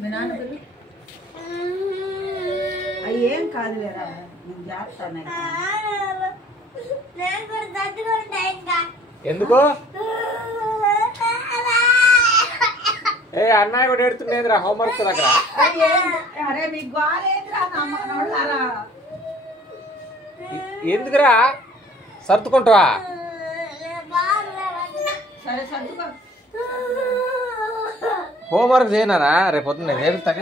మీ నాన్న పిల్లి అవి ఏం కాదులేరా నేను చేస్తాను. ఎందుకు ఏ అన్నయ్య కూడా ఎడుతుండేదిరా హోంవర్క్ దగ్గర. అరే మీకు బాగాలేదురా నమ్మకరా. ఎందుకురా సర్దుకుంటావా? సరే సర్దుకో. హోంవర్క్ చేయనారా రేపు పొద్దున్న నేర్పుతా.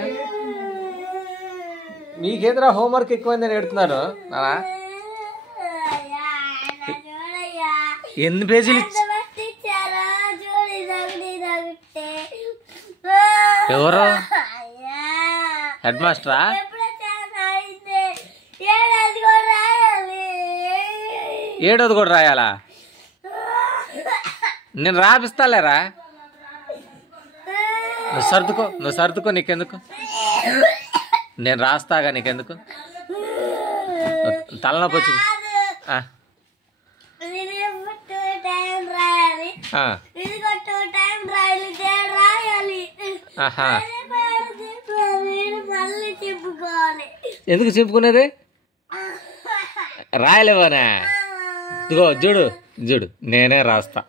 మీకేంద్రా హోంవర్క్ ఎక్కువైందని ఎడుతున్నారు నానా? ఎన్ని పేజీలు ఎవరు హెడ్ మాస్టరా? ఏడోది కూడా రాయాలా? నేను రాపిస్తాలేరా. నువ్వు సర్దుకో నీకెందుకు, నేను రాస్తాగా నీకెందుకు. తలనొప్పి వచ్చింది. ఎందుకు చింపుకునేది? రాయలేవానా? ఇదిగో చూడు చూడు నేనే రాస్తా.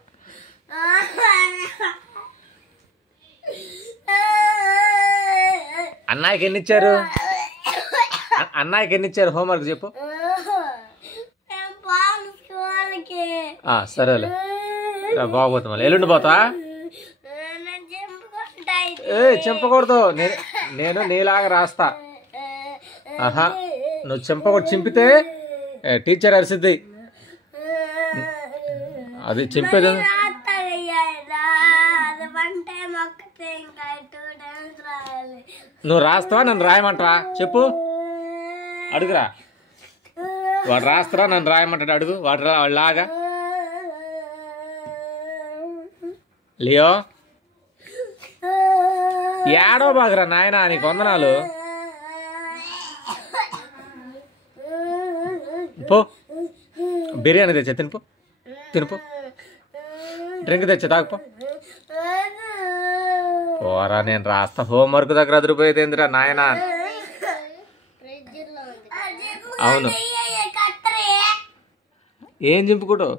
అన్నయ్యకి ఎన్ని ఇచ్చారు? అన్నయ్యకి ఎన్ని ఇచ్చారు హోంవర్క్ చెప్పు. సరేలే బాగోతా. మళ్ళీ ఎల్లుండి పోతా. చింపకూడదు, నేను నీలాగా రాస్తా. ఆహా నువ్వు చింపకూడదు, చింపితే టీచర్ అరిసిద్ది. అది చింపేది. నువ్వు రాస్తావా నన్ను రాయమంటావా చెప్పు? అడుగురా. వాడు రాస్తారా నన్ను రాయమంటాడు? అడుగు వాడులాగా. లియో ఏడో బాగురా నాయన, నీకు వందనాలు. పో బిర్యానీ తెచ్చా తినుపో. డ్రింక్ తెచ్చా తాగుపో. పోరా నేను రాస్తా. హోంవర్క్ దగ్గర అదిరిపోయేదేందిరా నాయన. అవును ఏం చింపుకుంటూ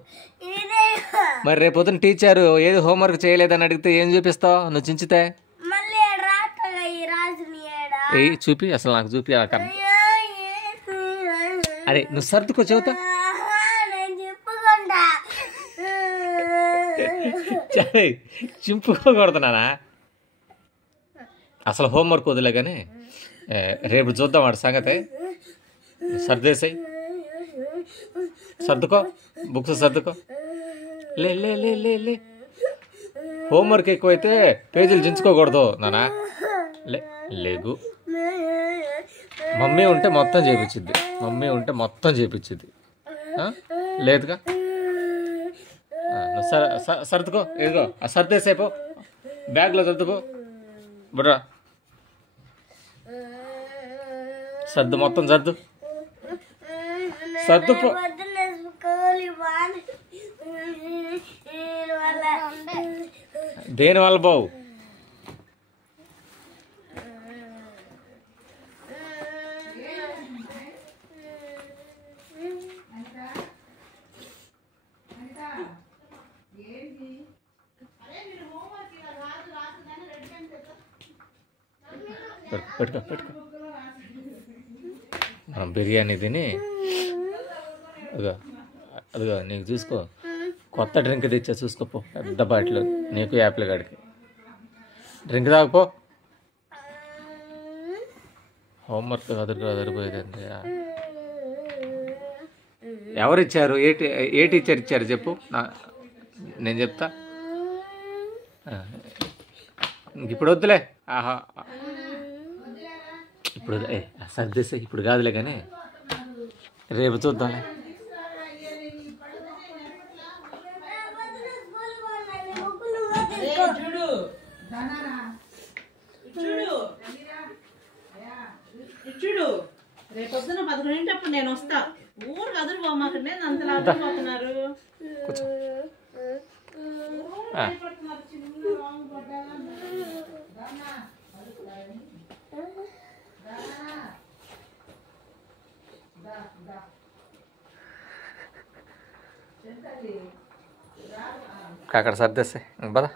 మరి రేపు పొద్దున టీచరు ఏది హోంవర్క్ చేయలేదని అడిగితే ఏం చూపిస్తావు నువ్వు చించితే? చూపి అసలు నాకు చూపి. అరే నువ్వు సర్దుకో చెబుతా. చింపుకోకూడదునా? అసలు హోంవర్క్ వదిలే కానీ రేపు చూద్దాం వాడి సంగతి. సర్దేసాయి, సర్దుకో, బుక్స్ సర్దుకో. లే లే లే లే లే హోంవర్క్ ఎక్కువైతే పేజీలు చించుకోకూడదు నానా. లేగు. మమ్మీ ఉంటే మొత్తం చేపించిద్ది. లేదుగా. సర్దుకో. ఏదో సర్దేసేపో, బ్యాగ్లో సర్దుకో. బుడ్రా సర్దు, మొత్తం సర్దుపో. దేనివల్ల బావు? పెట్టుకో. మనం బిర్యానీ తిని అదిగో నీకు చూసుకో, కొత్త డ్రింక్ తెచ్చా చూసుకోపో. పెద్ద బాటిల్ నీకు యాపిల్ గాడికి. డ్రింక్ తాగిపో. హోంవర్క్ అదిరిపోయేదండి. ఎవరు ఇచ్చారు? ఏ టీచర్ ఇచ్చారు చెప్పు, నేను చెప్తా. ఇప్పుడు వద్దులే. ఆహా ఇప్పుడు సర్దేసే, ఇప్పుడు కాదులే కానీ రేపు చూద్దాంలే. చూడు రేపు పొద్దున 11 నేను వస్తా. ఊరు కదురుకోమాకండి, అంతలా అదిరిపోతున్నారు. అక్కడ సర్దేస్తే బదా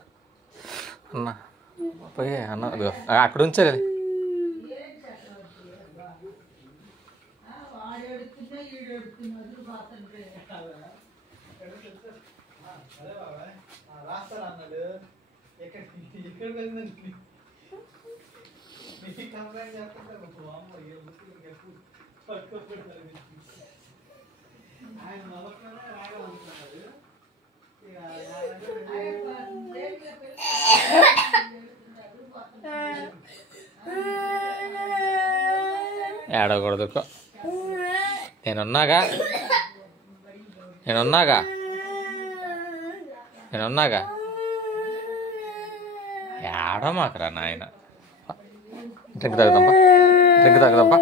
అన్న పోయే అన్న ఇదిగో అక్కడ ఉంచేది. ఏడకూడదు, నేనున్నాగా నేనున్నాగా నేనున్నాగా ఏడమాకరా నాయన. డ్రింక్ తాగుదాంపా, డ్రింక్ తాగుదాంపా.